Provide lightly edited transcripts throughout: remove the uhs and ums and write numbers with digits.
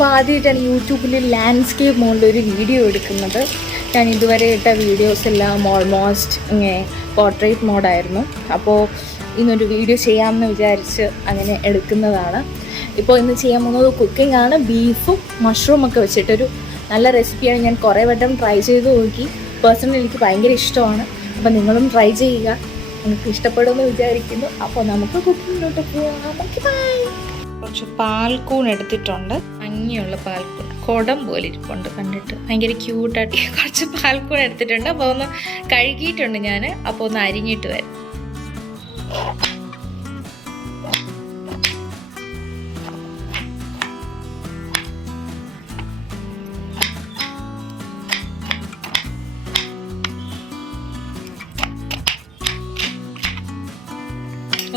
അപ്പോൾ ആദ്യമായിട്ടാണ് യൂട്യൂബിൽ ലാൻഡ്സ്കേപ്പ് മോഡിലൊരു വീഡിയോ എടുക്കുന്നത്. ഞാൻ ഇതുവരെ ഇട്ട വീഡിയോസ് എല്ലാം ഓൾമോസ്റ്റ് ഇങ്ങനെ പോർട്രേറ്റ് മോഡായിരുന്നു. അപ്പോൾ ഇന്നൊരു വീഡിയോ ചെയ്യാമെന്ന് വിചാരിച്ച് അങ്ങനെ എടുക്കുന്നതാണ്. ഇപ്പോൾ ഇന്ന് ചെയ്യാൻ പോകുന്നത് കുക്കിംഗ് ആണ്. ബീഫും മഷ്റൂമൊക്കെ വെച്ചിട്ടൊരു നല്ല റെസിപ്പിയാണ്. ഞാൻ കുറേ വട്ടം ട്രൈ ചെയ്ത് നോക്കി. പേഴ്സണലി എനിക്ക് ഭയങ്കര ഇഷ്ടമാണ്. അപ്പോൾ നിങ്ങളും ട്രൈ ചെയ്യുക, നിങ്ങൾക്ക് ഇഷ്ടപ്പെടുമെന്ന് വിചാരിക്കുന്നു. അപ്പോൾ നമുക്ക് കുക്കിങ്ങിലോട്ട് പോകാം. Okay, bye. കുറച്ച് പാൽക്കൂൺ എടുത്തിട്ടുണ്ട്. ഭംഗിയുള്ള പാൽക്കൂൺ, കുടം പോലെ ഇരിപ്പുണ്ട്, കണ്ടിട്ട് ഭയങ്കര ക്യൂട്ടായിട്ട് കുറച്ച് പാൽക്കൂൺ എടുത്തിട്ടുണ്ട്. അപ്പോൾ ഒന്ന് കഴുകിയിട്ടുണ്ട് ഞാൻ. അപ്പോൾ ഒന്ന് അരിഞ്ഞിട്ട് വരാം.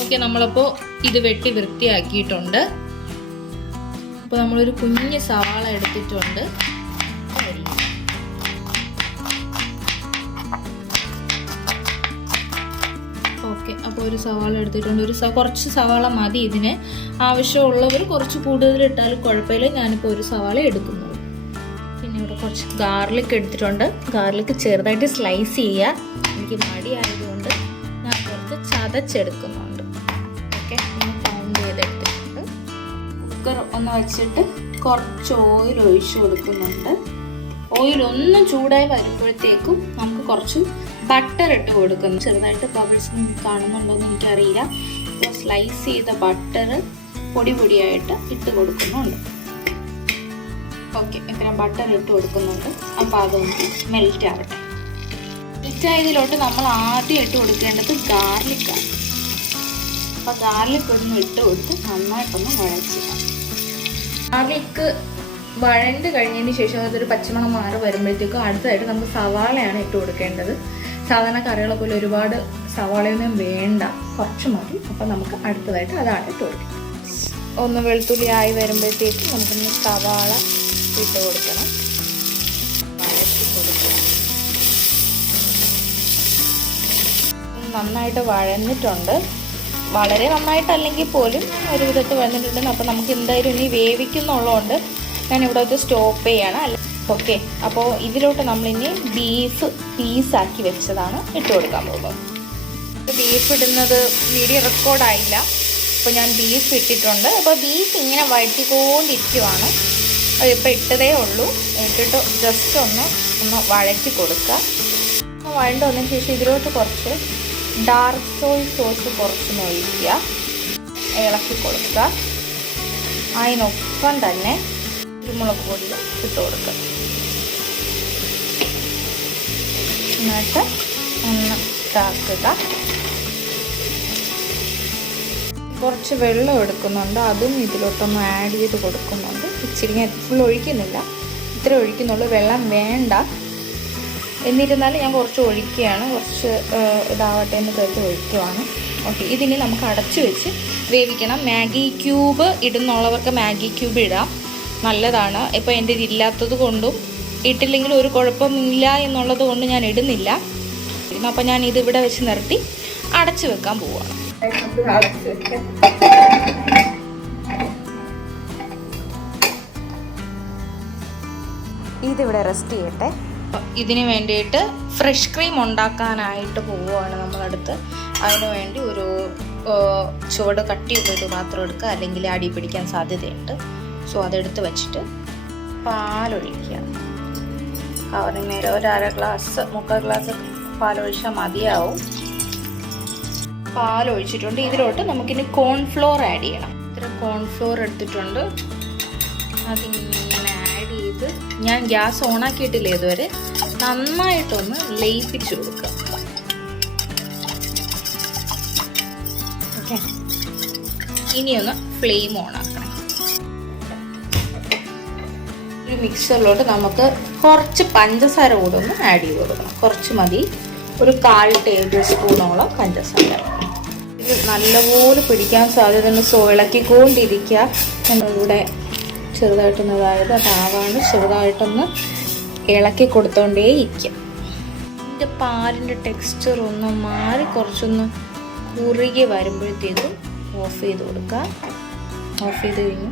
ഓക്കെ, നമ്മളപ്പോൾ ഇത് വെട്ടി വൃത്തിയാക്കിയിട്ടുണ്ട്. അപ്പോൾ നമ്മളൊരു കുഞ്ഞ് സവാള എടുത്തിട്ടുണ്ട്. ഓക്കെ, അപ്പോൾ ഒരു സവാള എടുത്തിട്ടുണ്ട്. കുറച്ച് സവാള മതി ഇതിന്. ആവശ്യമുള്ളവർ കുറച്ച് കൂടുതൽ ഇട്ടാലും കുഴപ്പമില്ല. ഞാനിപ്പോൾ ഒരു സവാള എടുക്കുന്നു. പിന്നെ ഇവിടെ കുറച്ച് ഗാർലിക് എടുത്തിട്ടുണ്ട്. ഗാർലിക് ചെറുതായിട്ട് സ്ലൈസ് ചെയ്യുക. എനിക്ക് മടിയായതുകൊണ്ട് ഞാൻ കുറച്ച് ചതച്ചെടുക്കുന്നുണ്ട്. ഓക്കെ, പൗണ്ട് ചെയ്തെടുത്തിട്ടുണ്ട്. കുക്കർ ഒന്ന് വെച്ചിട്ട് കുറച്ച് ഓയിൽ ഒഴിച്ചു കൊടുക്കുന്നുണ്ട്. ഓയിൽ ഒന്ന് ചൂടായി വരുമ്പോഴത്തേക്കും നമുക്ക് കുറച്ച് ബട്ടർ ഇട്ട് കൊടുക്കുന്നു. ചെറുതായിട്ട് ബബിൾസ് കാണുന്നുണ്ടോയെന്ന് എനിക്കറിയില്ല. ഇപ്പോൾ സ്ലൈസ് ചെയ്ത ബട്ടർ പൊടി പൊടിയായിട്ട് ഇട്ട് കൊടുക്കുന്നുണ്ട്. ഓക്കെ, ഇത്രയും ബട്ടർ ഇട്ട് കൊടുക്കുന്നുണ്ട്. അപ്പോൾ അതൊന്ന് മെൽറ്റ് ആവട്ടെ. മെൽറ്റ് ആയതിലോട്ട് നമ്മൾ ആദ്യം ഇട്ട് കൊടുക്കേണ്ടത് ഗാർലിക്കാണ്. അപ്പോൾ ഗാർലിക് ഒന്ന് ഇട്ട് കൊടുത്ത് നന്നായിട്ടൊന്ന് വഴച്ചിടാം. ഗാർലിക്ക് വഴണ്ട് കഴിഞ്ഞതിന് ശേഷം അതൊരു പച്ചമണം മാറി വരുമ്പോഴത്തേക്കും അടുത്തതായിട്ട് നമുക്ക് സവാളയാണ് ഇട്ട് കൊടുക്കേണ്ടത്. സാധാരണ കറികളെ പോലെ ഒരുപാട് സവാളയൊന്നും വേണ്ട, കുറച്ച് മതി. അപ്പോൾ നമുക്ക് അടുത്തതായിട്ട് അതാണ് ഇട്ട് കൊടുക്കുന്നത്. ഒന്ന് വെളുത്തുള്ളി ആയി വരുമ്പോഴത്തേക്കും നമുക്കൊന്ന് സവാള ഇട്ട് കൊടുക്കണം. വഴറ്റി കൊടുക്കണം. നന്നായിട്ട് വഴന്നിട്ടുണ്ട്. വളരെ നന്നായിട്ടല്ലെങ്കിൽ പോലും ഒരു വിധത്തിൽ വന്നിട്ടുണ്ട്. അപ്പോൾ നമുക്ക് എന്തായാലും ഇനി വേവിക്കുന്നുള്ളതുകൊണ്ട് ഞാനിവിടെ വെച്ച് സ്റ്റോപ്പ് ചെയ്യാണ്. ഓക്കെ, അപ്പോൾ ഇതിലോട്ട് നമ്മളിനി ബീഫ് പീസാക്കി വെച്ചതാണ് ഇട്ട് കൊടുക്കാൻ പോകുന്നത്. ബീഫ് ഇടുന്നത് വീഡിയോ റെക്കോർഡായില്ല. അപ്പോൾ ഞാൻ ബീഫ് ഇട്ടിട്ടുണ്ട്. അപ്പോൾ ബീഫ് ഇങ്ങനെ വഴറ്റിക്കൊണ്ടിരിക്കുവാണ്. അതിപ്പോൾ ഇട്ടതേ ഉള്ളൂ. ഇട്ടിട്ട് ജസ്റ്റ് ഒന്ന് വഴറ്റി കൊടുക്കുക. വഴണ്ട് വന്നതിന് ശേഷം ഇതിലോട്ട് കുറച്ച് ഡാർക്ക് സോയ് സോസ് കുറച്ച് ഒഴിക്കുക, ഇളക്കി കൊടുക്കുക. അതിനൊപ്പം തന്നെ കുരുമുളക് പൊടി ഇട്ട് കൊടുക്കുക. എന്നിട്ട് ഒന്ന് ഇതാക്കുക. കുറച്ച് വെള്ളം എടുക്കുന്നുണ്ട്. അതും ഇതിലോട്ടൊന്ന് ആഡ് ചെയ്ത് കൊടുക്കുന്നുണ്ട്. ഇച്ചിരി ഞാൻ ഫുൾ ഒഴിക്കുന്നില്ല, ഇത്ര ഒഴിക്കുന്നുള്ളൂ. വെള്ളം വേണ്ട. എന്നിരുന്നാലും ഞാൻ കുറച്ച് ഒഴിക്കുകയാണ്. കുറച്ച് ഇതാവട്ടെ എന്ന് കരുതി ഒഴിക്കുവാണ്. ഓക്കെ, ഇതിന് നമുക്ക് അടച്ചു വെച്ച് വേവിക്കണം. മാഗി ക്യൂബ് ഇടുന്നുള്ളവർക്ക് മാഗി ക്യൂബ് ഇടാം, നല്ലതാണ്. ഇപ്പോൾ എൻ്റെ ഇതില്ലാത്തത് കൊണ്ടും ഇട്ടില്ലെങ്കിലും ഒരു കുഴപ്പമില്ല എന്നുള്ളത് കൊണ്ട് ഞാൻ ഇടുന്നില്ല. അപ്പോൾ ഞാൻ ഇതിവിടെ വെച്ച് നിർത്തി അടച്ചു വെക്കാൻ പോവുകയാണ്. ഇതിവിടെ റെസ്റ്റ് ചെയ്യട്ടെ. ഇതിന് വേണ്ടിയിട്ട് ഫ്രഷ് ക്രീം ഉണ്ടാക്കാനായിട്ട് പോവുകയാണ് നമ്മളടുത്ത്. അതിനു വേണ്ടി ഒരു ചുവട് കട്ടിയുള്ളൊരു പാത്രം എടുക്കുക, അല്ലെങ്കിൽ അടി പിടിക്കാൻ സാധ്യതയുണ്ട്. സോ അതെടുത്ത് വെച്ചിട്ട് പാലൊഴിക്കുക. കവറിന് നേരെ ഒരു മുക്കാൽ ഗ്ലാസ് പാലൊഴിച്ചാൽ മതിയാവും. പാലൊഴിച്ചിട്ടുണ്ട്. ഇതിലോട്ട് നമുക്കിനി കോൺഫ്ലോർ ആഡ് ചെയ്യണം. ഇത്ര കോൺഫ്ലോർ എടുത്തിട്ടുണ്ട്. അതിങ്ങനെ ആഡ് ചെയ്ത് ഞാൻ ഗ്യാസ് ഓണാക്കിയിട്ടില്ല ഇതുവരെ. നന്നായിട്ടൊന്ന് ലയിപ്പിച്ചു കൊടുക്കുക. ഓക്കെ, ഇനിയൊന്ന് ഫ്ലെയിം ഓണാക്കണം. ഒരു മിക്സറിലോട്ട് നമുക്ക് കുറച്ച് പഞ്ചസാര കൂടെ ഒന്ന് ആഡ് ചെയ്ത് കൊടുക്കണം. കുറച്ച് മതി, ഒരു 1/4 ടേബിൾ സ്പൂണോളം പഞ്ചസാര. ഇത് നല്ലപോലെ പിടിക്കാൻ സാധ്യതയുണ്ട്. സോ ഇളക്കിക്കൊണ്ടിരിക്കുക. നമ്മളിവിടെ ചെറുതായിട്ടൊന്ന് അതാവാണ്ട് ചെറുതായിട്ടൊന്ന് ഇളക്കി കൊടുത്തോണ്ടേ ഇരിക്കുക. ഇതിൻ്റെ പാലിൻ്റെ ടെക്സ്ചർ ഒന്ന് മാറി കുറച്ചൊന്ന് കുറുകി വരുമ്പോഴത്തേക്കും ഓഫ് ചെയ്ത് കൊടുക്കുക. ഓഫ് ചെയ്ത് കഴിഞ്ഞു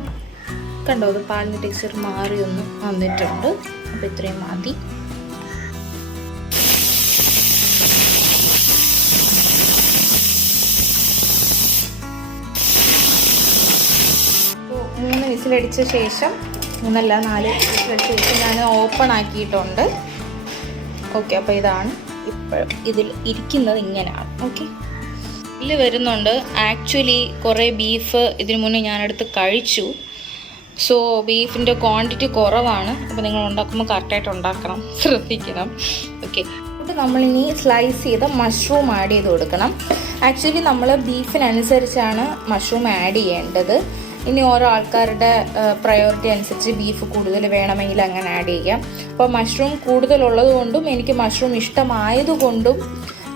കണ്ടോ, അത് പാലിൻ്റെ ടെക്സ്ചർ മാറി ഒന്ന് വന്നിട്ടുണ്ട്. അപ്പോൾ ഇത്രയും മതി. അപ്പോൾ 3 വിസിലടിച്ച ശേഷം, 4 വിസിലടിച്ച ശേഷം ഞാൻ ഓപ്പൺ ആക്കിയിട്ടുണ്ട്. ഓക്കെ, അപ്പോൾ ഇതാണ് ഇപ്പോൾ ഇതിൽ ഇരിക്കുന്നത്, ഇങ്ങനെയാണ്. ഓക്കെ, ഇതിൽ വരുന്നുണ്ട്. ആക്ച്വലി കുറേ ബീഫ് ഇതിനു മുന്നേ ഞാനെടുത്ത് കഴിച്ചു. സോ ബീഫിൻ്റെ ക്വാണ്ടിറ്റി കുറവാണ്. അപ്പോൾ നിങ്ങൾ ഉണ്ടാക്കുമ്പോൾ കറക്റ്റായിട്ട് ഉണ്ടാക്കണം, ശ്രദ്ധിക്കണം. ഓക്കെ, എന്നിട്ട് നമ്മളിനി സ്ലൈസ് ചെയ്ത മഷ്റൂം ആഡ് ചെയ്ത് കൊടുക്കണം. ആക്ച്വലി നമ്മൾ ബീഫിനനുസരിച്ചാണ് മഷ്റൂം ആഡ് ചെയ്യേണ്ടത്. ഇനി ഓരോ ആൾക്കാരുടെ പ്രയോറിറ്റി അനുസരിച്ച് ബീഫ് കൂടുതൽ വേണമെങ്കിൽ അങ്ങനെ ആഡ് ചെയ്യാം. അപ്പോൾ മഷ്റൂം കൂടുതലുള്ളത് കൊണ്ടും എനിക്ക് മഷ്റൂം ഇഷ്ടമായതുകൊണ്ടും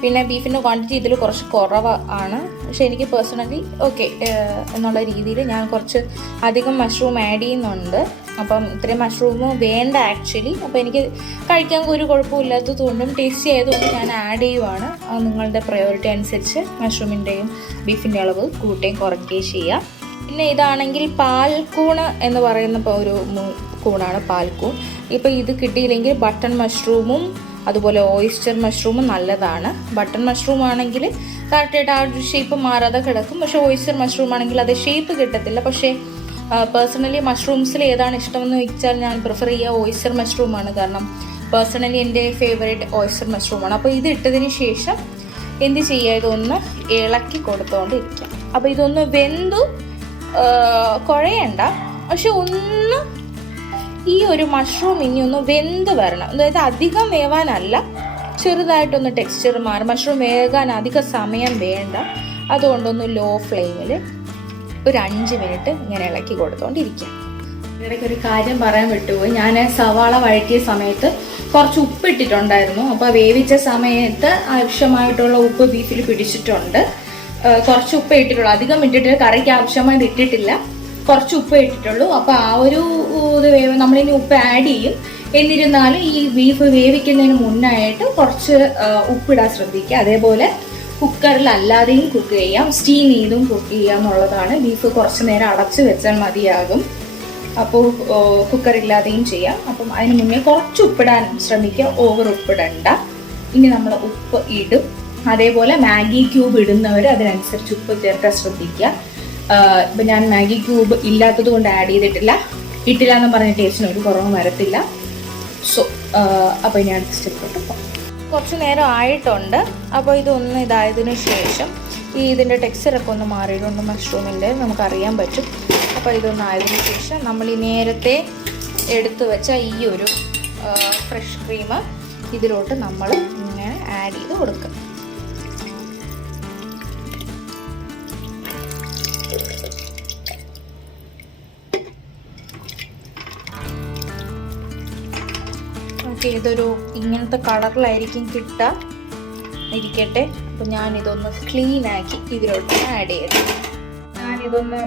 പിന്നെ ബീഫിൻ്റെ ക്വാണ്ടിറ്റി ഇതിൽ കുറച്ച് കുറവാണ്. പക്ഷെ എനിക്ക് പേഴ്സണലി ഓക്കെ എന്നുള്ള രീതിയിൽ ഞാൻ കുറച്ച് അധികം മഷ്റൂം ആഡ് ചെയ്യുന്നുണ്ട്. അപ്പം ഇത്രയും മഷ്റൂം വേണ്ട ആക്ച്വലി. അപ്പോൾ എനിക്ക് കഴിക്കാൻ ഒരു കുഴപ്പമില്ലാത്തതുകൊണ്ടും ടേസ്റ്റി ആയതുകൊണ്ടും ഞാൻ ആഡ് ചെയ്യുവാണ്. അത് നിങ്ങളുടെ പ്രയോറിറ്റി അനുസരിച്ച് മഷ്റൂമിൻ്റെയും ബീഫിൻ്റെ അളവ് കൂട്ടുകയും കുറയ്ക്കുകയും ചെയ്യാം. പിന്നെ ഇതാണെങ്കിൽ പാൽക്കൂൺ എന്ന് പറയുന്ന ഒരു കൂണാണ് പാൽക്കൂൺ. ഇപ്പോൾ ഇത് കിട്ടിയില്ലെങ്കിൽ ബട്ടൺ മഷ്റൂമും അതുപോലെ ഓയിസ്റ്റർ മഷ്റൂമും നല്ലതാണ്. ബട്ടൺ മഷ്റൂം ആണെങ്കിൽ കറക്റ്റായിട്ട് ആ ഒരു ഷേപ്പ് മാറാതെ കിടക്കും. പക്ഷേ ഓയിസ്റ്റർ മഷ്റൂം ആണെങ്കിൽ അത് ഷേപ്പ് കിട്ടത്തില്ല. പക്ഷേ പേഴ്സണലി മഷ്റൂംസിൽ ഏതാണ് ഇഷ്ടമെന്ന് ചോദിച്ചാൽ ഞാൻ പ്രിഫർ ചെയ്യുക ഓയിസ്റ്റർ മഷ്റൂമാണ്. കാരണം പേഴ്സണലി എൻ്റെ ഫേവറേറ്റ് ഓയിസ്റ്റർ മഷ്റൂമാണ്. അപ്പോൾ ഇത് ഇട്ടതിന് ശേഷം എന്ത് ചെയ്യുക, ഇതൊന്ന് ഇളക്കി കൊടുത്തുകൊണ്ടിരിക്കാം. അപ്പോൾ ഇതൊന്ന് വെന്തു കുഴയണ്ട, പക്ഷെ ഒന്ന് ഈ ഒരു മഷ്റൂം ഇനി ഒന്ന് വെന്ത് വരണം. അതായത് അധികം വേവാനല്ല, ചെറുതായിട്ടൊന്ന് ടെക്സ്ചർ മാറും. മഷ്റൂം വേകാൻ അധിക സമയം വേണ്ട. അതുകൊണ്ടൊന്ന് ലോ ഫ്ലെയിമിൽ ഒരു 5 മിനിറ്റ് ഇങ്ങനെ ഇളക്കി കൊടുത്തുകൊണ്ടിരിക്കുക. ഇടയ്ക്കൊരു കാര്യം പറയാൻ വിട്ടുപോയി. ഞാൻ സവാള വഴറ്റിയ സമയത്ത് കുറച്ച് ഉപ്പിട്ടിട്ടുണ്ടായിരുന്നു. അപ്പോൾ വേവിച്ച സമയത്ത് ആവശ്യമായിട്ടുള്ള ഉപ്പ് ബീഫിൽ പിടിച്ചിട്ടുണ്ട്. കുറച്ച് ഉപ്പ് ഇട്ടിട്ടുള്ളൂ, അധികം ഇട്ടിട്ടില്ല. കറിക്ക് ആവശ്യമായിട്ട് ഇട്ടിട്ടില്ല, കുറച്ച് ഉപ്പ് ഇട്ടിട്ടുള്ളൂ. അപ്പോൾ ആ ഒരു ഇത് നമ്മളിനി ഉപ്പ് ആഡ് ചെയ്യും. എന്നിരുന്നാലും ഈ ബീഫ് വേവിക്കുന്നതിന് മുന്നായിട്ട് കുറച്ച് ഉപ്പിടാൻ ശ്രദ്ധിക്കുക. അതേപോലെ കുക്കറിൽ അല്ലാതെയും കുക്ക് ചെയ്യാം, സ്റ്റീം ചെയ്തും കുക്ക് ചെയ്യാം എന്നുള്ളതാണ്. ബീഫ് കുറച്ച് നേരം അടച്ച് വെച്ചാൽ മതിയാകും. അപ്പോൾ കുക്കറില്ലാതെയും ചെയ്യാം. അപ്പം അതിന് മുന്നേ കുറച്ച് ഉപ്പിടാൻ ശ്രമിക്കുക, ഓവർ ഉപ്പിടണ്ട. ഇനി നമ്മൾ ഉപ്പ് ഇടും. അതേപോലെ മാഗി ക്യൂബ് ഇടുന്നവർ അതിനനുസരിച്ച് ഉപ്പ് ചേർക്കാൻ ശ്രദ്ധിക്കുക. ഇപ്പം ഞാൻ മാഗി ക്യൂബ് ഇല്ലാത്തത് കൊണ്ട് ആഡ് ചെയ്തിട്ടില്ല. ഇട്ടില്ല എന്ന് പറഞ്ഞ ടേസ്റ്റിന് ഒരു കുറവും വരത്തില്ല. സോ അപ്പോൾ ഇനി അടുത്ത സ്റ്റെപ്പിലോട്ട് പോകാം. കുറച്ച് നേരം ആയിട്ടുണ്ട്. അപ്പോൾ ഇതൊന്ന് ഇതായതിനു ശേഷം ഇതിൻ്റെ ടെക്സ്ചറൊക്കെ ഒന്ന് മാറിയിട്ടുണ്ട് മഷ്റൂമിൻ്റെ, നമുക്കറിയാൻ പറ്റും. അപ്പോൾ ഇതൊന്നായതിനു ശേഷം നമ്മൾ ഈ നേരത്തെ എടുത്തു വെച്ച ഈ ഒരു ഫ്രഷ് ക്രീം ഇതിലോട്ട് നമ്മൾ ഇങ്ങനെ ആഡ് ചെയ്ത് കൊടുക്കുക. ഓക്കെ, ഇതൊരു ഇങ്ങനത്തെ കളറിലായിരിക്കും കിട്ടുക. ഇരിക്കട്ടെ. അപ്പോൾ ഞാനിതൊന്ന് ക്ലീനാക്കി ഇതിലോട്ട് ആഡ് ചെയ്തു. ഞാനിതൊന്ന്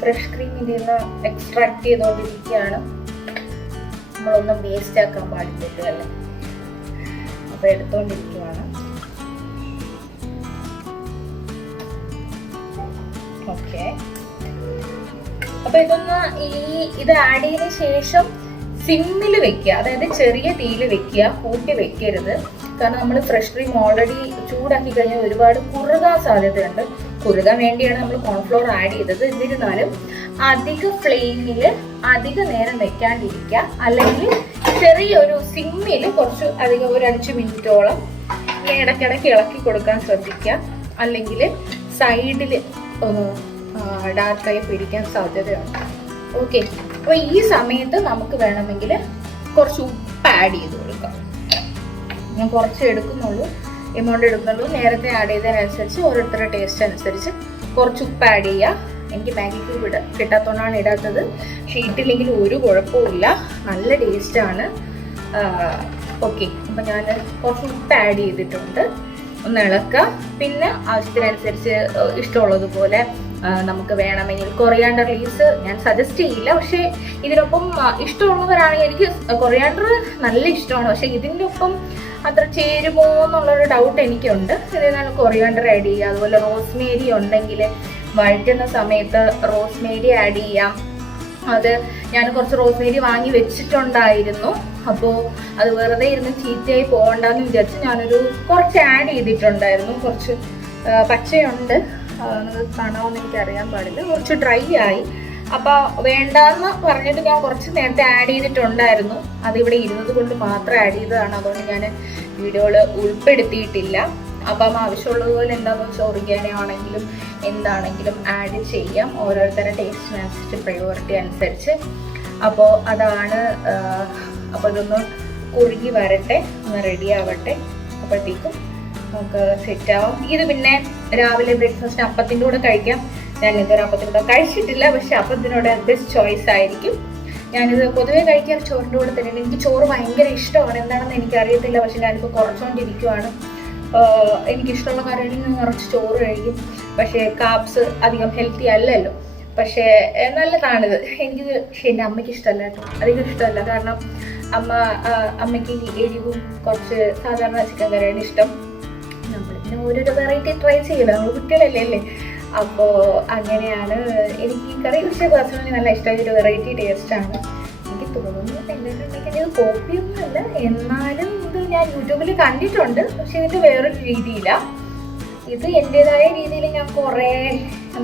ഫ്രഷ് ക്രീം ഇതിൽ നിന്ന് എക്സ്ട്രാക്ട് ചെയ്തുകൊണ്ടിരിക്കുകയാണ്. നമ്മളൊന്നും വേസ്റ്റ് ആക്കാൻ പാടില്ല അല്ലേ. അപ്പോൾ എടുത്തുകൊണ്ടിരിക്കുകയാണ്. ഓക്കെ, അപ്പോൾ ഇതൊന്ന് ഇത് ആഡ് ചെയ്തതിന് ശേഷം സിമ്മിൽ വെക്കുക. അതായത് ചെറിയ തീയിൽ വെക്കുക, കൂട്ടി വെക്കരുത്. കാരണം നമ്മൾ ഫ്രഷ് ക്രീം ഓൾറെഡി ചൂടാക്കി കഴിഞ്ഞാൽ ഒരുപാട് കുറുകാൻ സാധ്യതയുണ്ട്. കുറുകാൻ വേണ്ടിയാണ് നമ്മൾ കോൺഫ്ലോർ ആഡ് ചെയ്തത്. എന്നിരുന്നാലും അധിക ഫ്ലെയിമിൽ അധിക നേരം വെക്കാണ്ടിരിക്കുക. അല്ലെങ്കിൽ ചെറിയൊരു സിമ്മിൽ കുറച്ച് അധികം ഒരു 5 മിനിറ്റോളം ഇടയ്ക്കിടയ്ക്ക് ഇളക്കി കൊടുക്കാൻ ശ്രദ്ധിക്കുക. അല്ലെങ്കിൽ സൈഡിൽ ഒന്ന് ഡാർക്കായി പിടിക്കാൻ സാധ്യതയുണ്ട്. ഓക്കെ, അപ്പോൾ ഈ സമയത്ത് നമുക്ക് വേണമെങ്കിൽ കുറച്ച് ഉപ്പ് ആഡ് ചെയ്ത് കൊടുക്കാം. ഞാൻ കുറച്ച് എടുക്കുന്നുള്ളൂ, എമൗണ്ട് എടുക്കുന്നുള്ളൂ. നേരത്തെ ആഡ് ചെയ്തതിനനുസരിച്ച് ഓരോരുത്തരുടെ ടേസ്റ്റ് അനുസരിച്ച് കുറച്ച് ഉപ്പ് ആഡ് ചെയ്യുക. എനിക്ക് മാഗി ക്യൂബ് കിട്ടാത്തതുകൊണ്ടാണ് ഇടാത്തത്. പക്ഷേ ഇട്ടില്ലെങ്കിൽ ഒരു കുഴപ്പമില്ല, നല്ല ടേസ്റ്റാണ്. ഓക്കെ, അപ്പം ഞാൻ കുറച്ച് ഉപ്പ് ആഡ് ചെയ്തിട്ടുണ്ട്. ഒന്ന് ഇളക്കുക. പിന്നെ ആവശ്യത്തിനനുസരിച്ച് ഇഷ്ടമുള്ളതുപോലെ നമുക്ക് വേണമെങ്കിൽ കൊറിയാണ്ടർ ലീവ്സ് ഞാൻ സജസ്റ്റ് ചെയ്യില്ല. പക്ഷേ ഇതിനൊപ്പം ഇഷ്ടമുള്ളവരാണെങ്കിൽ, എനിക്ക് കൊറിയാണ്ടർ നല്ല ഇഷ്ടമാണ്, പക്ഷേ ഇതിൻ്റെ ഒപ്പം അത്ര ചേരുമോ എന്നുള്ളൊരു ഡൗട്ട് എനിക്കുണ്ട്. ഇതിനാണ് കൊറിയാണ്ടർ ആഡ് ചെയ്യുക. അതുപോലെ റോസ്മേരി ഉണ്ടെങ്കിൽ വഴറ്റുന്ന സമയത്ത് റോസ്മേരി ആഡ് ചെയ്യാം. അത് ഞാൻ കുറച്ച് റോസ്മേരി വാങ്ങി വെച്ചിട്ടുണ്ടായിരുന്നു. അപ്പോൾ അത് വെറുതെ ഇരുന്ന് ചീത്തയായി പോകണ്ടെന്ന് വിചാരിച്ച് ഞാനൊരു കുറച്ച് ആഡ് ചെയ്തിട്ടുണ്ടായിരുന്നു. കുറച്ച് പച്ചയുണ്ട്, നിങ്ങൾക്ക് കാണാമെന്ന് എനിക്കറിയാൻ പാടില്ല, കുറച്ച് ഡ്രൈ ആയി. അപ്പോൾ വേണ്ടാന്ന് പറഞ്ഞിട്ട് ഞാൻ കുറച്ച് നേരത്തെ ആഡ് ചെയ്തിട്ടുണ്ടായിരുന്നു. അതിവിടെ ഇരുന്നത് കൊണ്ട് മാത്രം ആഡ് ചെയ്തതാണ്, അതുകൊണ്ട് ഞാൻ വീഡിയോയിൽ ഉൾപ്പെടുത്തിയിട്ടില്ല. അപ്പം ആവശ്യമുള്ളതുപോലെ എന്താണെന്ന് വെച്ചാൽ ഒറിഗാനോ ആണെങ്കിലും എന്താണെങ്കിലും ആഡ് ചെയ്യാം, ഓരോരുത്തരുടെ ടേസ്റ്റിനനുസരിച്ച് പ്രയോറിറ്റി അനുസരിച്ച്. അപ്പോൾ അതാണ്. അപ്പോൾ ഇതൊന്ന് കുറുകി വരട്ടെ, ഒന്ന് റെഡി ആവട്ടെ, അപ്പോഴത്തേക്കും നമുക്ക് സെറ്റാവും. ഇത് പിന്നെ രാവിലെ ബ്രേക്ക്ഫാസ്റ്റ് അപ്പത്തിൻ്റെ കൂടെ കഴിക്കാം. ഞാൻ ഇതൊരു അപ്പത്തിൻ്റെ കൂടെ കഴിച്ചിട്ടില്ല, പക്ഷെ അപ്പത്തിനോട് ബെസ്റ്റ് ചോയ്സ് ആയിരിക്കും. ഞാനിത് പൊതുവേ കഴിക്കാറ് ചോറിൻ്റെ കൂടെ തന്നെയാണ്. എനിക്ക് ചോറ് ഭയങ്കര ഇഷ്ടമാണ്, എന്താണെന്ന് എനിക്കറിയത്തില്ല, പക്ഷെ ഞാനിപ്പോൾ കുറച്ചുകൊണ്ടിരിക്കുവാണ്. എനിക്കിഷ്ടമുള്ള കാര്യങ്ങളിൽ നിറച്ച് ചോറ് കഴിക്കും. പക്ഷേ കാപ്സ് അധികം ഹെൽത്തി അല്ലല്ലോ, പക്ഷേ നല്ലതാണിത്. എനിക്കിത് പക്ഷേ എൻ്റെ അമ്മയ്ക്ക് ഇഷ്ടമല്ല കേട്ടോ, അധികം ഇഷ്ടമല്ല. കാരണം അമ്മയ്ക്ക് എരിവും കുറച്ച് സാധാരണ ചിക്കൻ കറിയാണ് ഇഷ്ടം. നമ്മൾ പിന്നെ ഓരോരോ വെറൈറ്റി ട്രൈ ചെയ്യില്ല, നമ്മൾ കുട്ടികളല്ലേ അല്ലേ. അപ്പോൾ അങ്ങനെയാണ്. എനിക്ക് ഈ കറി പക്ഷേ പേഴ്സണലി നല്ല ഇഷ്ടമായ ഒരു വെറൈറ്റി ടേസ്റ്റാണ്. എനിക്ക് തോന്നുന്നു എല്ലാവരും ഉണ്ടാക്കിയത് ഇത് കോപ്പിയൊന്നുമല്ല, എന്നാലും ഇത് ഞാൻ യൂട്യൂബിൽ കണ്ടിട്ടുണ്ട്, പക്ഷെ ഇതിൻ്റെ വേറൊരു രീതിയിലാണ്. ഇത് എൻ്റെതായ രീതിയിൽ ഞാൻ കുറേ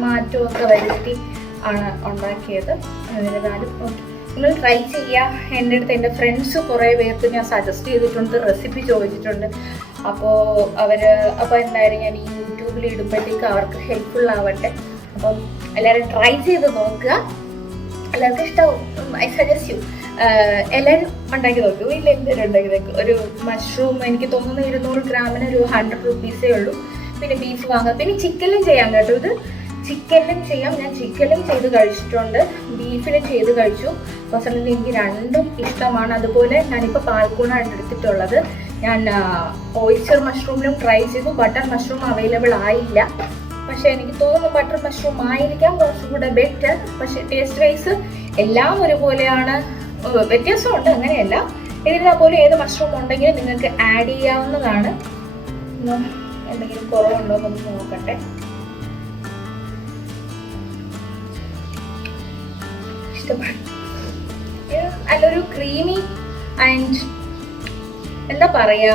മാറ്റമൊക്കെ വരുത്തി ആണ് ഉണ്ടാക്കിയത്. എന്നിരുന്നാലും നിങ്ങൾ ട്രൈ ചെയ്യുക. എൻ്റെ അടുത്ത് എൻ്റെ ഫ്രണ്ട്സ് കുറേ പേർക്ക് ഞാൻ സജസ്റ്റ് ചെയ്തിട്ടുണ്ട്, റെസിപ്പി ചോദിച്ചിട്ടുണ്ട്. അപ്പോൾ എന്തായാലും ഞാൻ ഈ യൂട്യൂബിൽ ഇടുമ്പോഴത്തേക്ക് അവർക്ക് ഹെൽപ്ഫുൾ ആവട്ടെ. അപ്പം എല്ലാവരും ട്രൈ ചെയ്ത് നോക്കുക, എല്ലാവർക്കും ഇഷ്ടമാവും. I suggest U. എല്ലാവരും ഉണ്ടാക്കി നോക്കൂ, ഇല്ല എന്തെങ്കിലും ഉണ്ടാക്കി നോക്കൂ. ഒരു മഷ്റൂം എനിക്ക് തോന്നുന്നു 200 ഗ്രാമിന് ഒരു 100 റുപ്പീസേ ഉള്ളൂ. പിന്നെ ബീഫ് വാങ്ങാം, പിന്നെ ചിക്കനിലും ചെയ്യാം കേട്ടോ. ഇത് ചിക്കനിലും ചെയ്യാം. ഞാൻ ചിക്കനിലും ചെയ്ത് കഴിച്ചിട്ടുണ്ട്, ബീഫിലും ചെയ്ത് കഴിച്ചു. പേഴ്സണലി എനിക്ക് രണ്ടും ഇഷ്ടമാണ്. അതുപോലെ ഞാനിപ്പോൾ പാൽക്കൂണാണ് എടുത്തിട്ടുള്ളത്. ഞാൻ ഓയിസ്റ്റർ മഷ്റൂമിലും ട്രൈ ചെയ്തു. ബട്ടർ മഷ്റൂം അവൈലബിൾ ആയില്ല, പക്ഷെ എനിക്ക് തോന്നുന്നു ബട്ടർ മഷ്റൂം ആയിരിക്കാം കുറച്ചുകൂടെ ബെറ്റർ. പക്ഷെ ടേസ്റ്റ് വൈസ് എല്ലാം ഒരുപോലെയാണ്, വ്യത്യാസമുണ്ട്, അങ്ങനെയല്ല. ഇതിനെ പോലെ ഏത് മഷ്റൂം ഉണ്ടെങ്കിലും നിങ്ങൾക്ക് ആഡ് ചെയ്യാവുന്നതാണ്. എന്തെങ്കിലും കുറവുണ്ടോ എന്നൊന്ന് നോക്കട്ടെ. ഇഷ്ടപ്പെടും. ഇത് നല്ലൊരു ക്രീമി ആൻഡ് എന്താ പറയാ,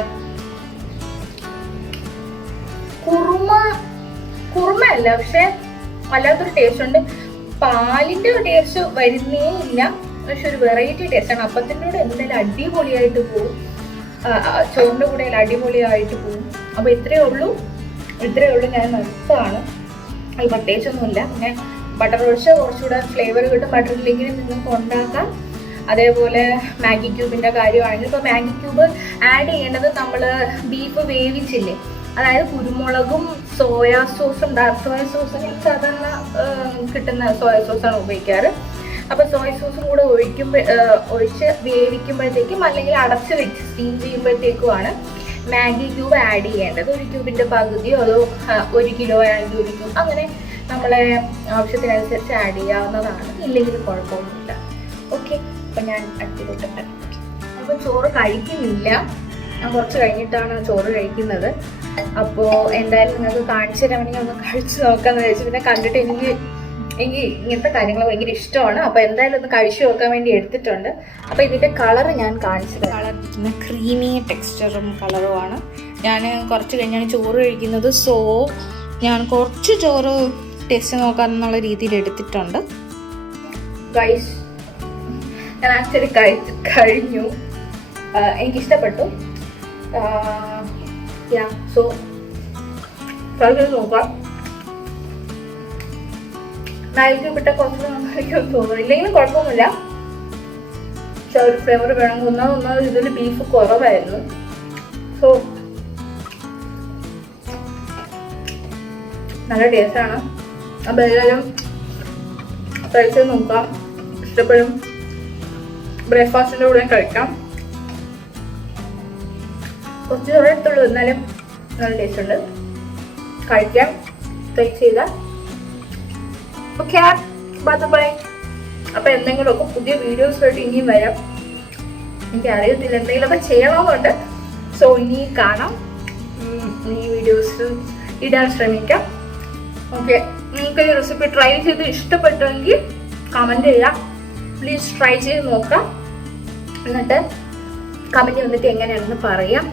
കുറുമയല്ല, പക്ഷെ വല്ലാത്തൊരു ടേസ്റ്റ് ഉണ്ട്. പാലിന്റെ ഒരു ടേസ്റ്റ് വരുന്നേ ഇല്ല, പക്ഷെ ഒരു വെറൈറ്റി ടേസ്റ്റാണ്. അപ്പത്തിൻ്റെ കൂടെ എന്തായാലും അടിപൊളിയായിട്ട് പോകും, ചോറിൻ്റെ കൂടെ അടിപൊളിയായിട്ട് പോകും. അപ്പോൾ ഇത്രയേ ഉള്ളൂ. ഞാൻ നിർത്തുകയാണ്. അത് പ്രത്യേകിച്ചൊന്നുമില്ല. പിന്നെ ബട്ടർ ഒഴിച്ച് കുറച്ചുകൂടെ ഫ്ലേവർ കിട്ടും. ബട്ടർ ഇല്ലെങ്കിൽ നിങ്ങൾക്ക് ഉണ്ടാക്കാം. അതേപോലെ മാഗി ക്യൂബിൻ്റെ കാര്യമാണെങ്കിൽ ഇപ്പോൾ മാഗി ക്യൂബ് ആഡ് ചെയ്യേണ്ടത് നമ്മൾ ബീഫ് വേവിച്ചില്ലേ, അതായത് കുരുമുളകും സോയാ സോസും, ഡാർക്ക് സോയ സോസും സാധാരണ കിട്ടുന്ന സോയ സോസാണ് ഉപയോഗിക്കാറ്. അപ്പോൾ സോയ സോസും കൂടെ ഒഴിച്ച് വേവിക്കുമ്പോഴത്തേക്കും അല്ലെങ്കിൽ അടച്ച് വെച്ച് സ്റ്റീം ചെയ്യുമ്പോഴത്തേക്കുമാണ് മാഗി ക്യൂബ് ആഡ് ചെയ്യേണ്ടത്. 1 ക്യൂബിൻ്റെ പകുതിയോ അതോ 1 കിലോ ആണെങ്കിൽ 1 ക്യൂബ്, അങ്ങനെ നമ്മളെ ആവശ്യത്തിനനുസരിച്ച് ആഡ് ചെയ്യാവുന്നതാണ്. ഇല്ലെങ്കിൽ കുഴപ്പമൊന്നുമില്ല. ഓക്കെ, അപ്പം ഞാൻ അടുത്തിലോട്ട്. അപ്പോൾ ചോറ് കഴിക്കുന്നില്ല, ഞാൻ കുറച്ച് കഴിഞ്ഞിട്ടാണ് ചോറ് കഴിക്കുന്നത്. അപ്പോൾ എന്തായാലും നിങ്ങൾക്ക് കാണിച്ചു തരാമെങ്കിൽ ഒന്ന് കഴിച്ച് നോക്കാമെന്ന് വിചാരിച്ചു. പിന്നെ കണ്ടിട്ട് എനിക്ക് ഇങ്ങനത്തെ കാര്യങ്ങൾ ഭയങ്കര ഇഷ്ടമാണ്. അപ്പോൾ എന്തായാലും ഒന്ന് കഴിച്ചു നോക്കാൻ വേണ്ടി എടുത്തിട്ടുണ്ട്. അപ്പോൾ ഇതിൻ്റെ കളർ ഞാൻ കാണിച്ചത്, കളർ ക്രീമി ടെക്സ്ചറും കളറുമാണ്. ഞാൻ കുറച്ച് കഴിഞ്ഞാണ് ചോറ് കഴിക്കുന്നത്, സോ ഞാൻ കുറച്ച് ചോറ് ടേസ്റ്റ് നോക്കാമെന്നുള്ള രീതിയിൽ എടുത്തിട്ടുണ്ട്. ഗൈസ്, ഞാൻ ആക്ച്വലി കഴിഞ്ഞു, എനിക്കിഷ്ടപ്പെട്ടു. സോ ട്രൈ ചെയ്ത് നോക്കാം. നായിക്കപ്പെട്ട കുറച്ച് നന്നായിരിക്കും തോന്നുന്നു, ഇല്ലെങ്കിലും കുഴപ്പമൊന്നുമില്ല. പക്ഷെ ഒരു ഫ്ലേവർ വേണമെങ്കിൽ ഒന്നാമത് ഇതിൽ ബീഫ് കുറവായിരുന്നു. സോ നല്ല ടേസ്റ്റാണ്. അപ്പോൾ എല്ലാവരും ട്രൈ ചെയ്ത് നോക്കാം. ഇഷ്ടപ്പെടും. ബ്രേക്ക്ഫാസ്റ്റിൻ്റെ കൂടെ കഴിക്കാം. കുറച്ച് ചോറെടുത്തുള്ളൂ, എന്നാലും നല്ല ടേസ്റ്റ് ഉണ്ട്. കഴിക്കാം, ട്രൈ ചെയ്താൽ. Okay, bye. അപ്പോൾ എന്തെങ്കിലുമൊക്കെ പുതിയ വീഡിയോസായിട്ട് ഇനിയും വരാം. എനിക്ക് അറിയത്തില്ല, എന്തെങ്കിലുമൊക്കെ ചെയ്യണമെന്നുണ്ട്. സോ ഇനി കാണാം, ഈ വീഡിയോസ് ഇടാൻ ശ്രമിക്കാം. ഓക്കെ, നിങ്ങൾക്ക് ഈ റെസിപ്പി ട്രൈ ചെയ്ത് ഇഷ്ടപ്പെട്ടെങ്കിൽ കമൻറ്റ് ചെയ്യാം. പ്ലീസ് ട്രൈ ചെയ്ത് നോക്കാം. എന്നിട്ട് കമൻറ്റ് വന്നിട്ട് എങ്ങനെയാണെന്ന് പറയാം.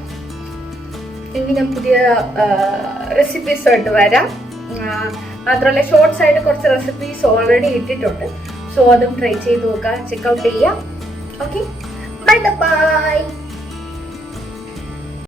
ഇനി ഞാൻ പുതിയ റെസിപ്പീസായിട്ട് വരാം. മാത്രമല്ല ഷോർട്സ് ആയിട്ട് കുറച്ച് റെസിപ്പീസ് ഓൾറെഡി ഇട്ടിട്ടുണ്ട്. സോ അതും ട്രൈ ചെയ്ത് നോക്കാം, ചെക്കൗട്ട് ചെയ്യാം. Okay, bye bye.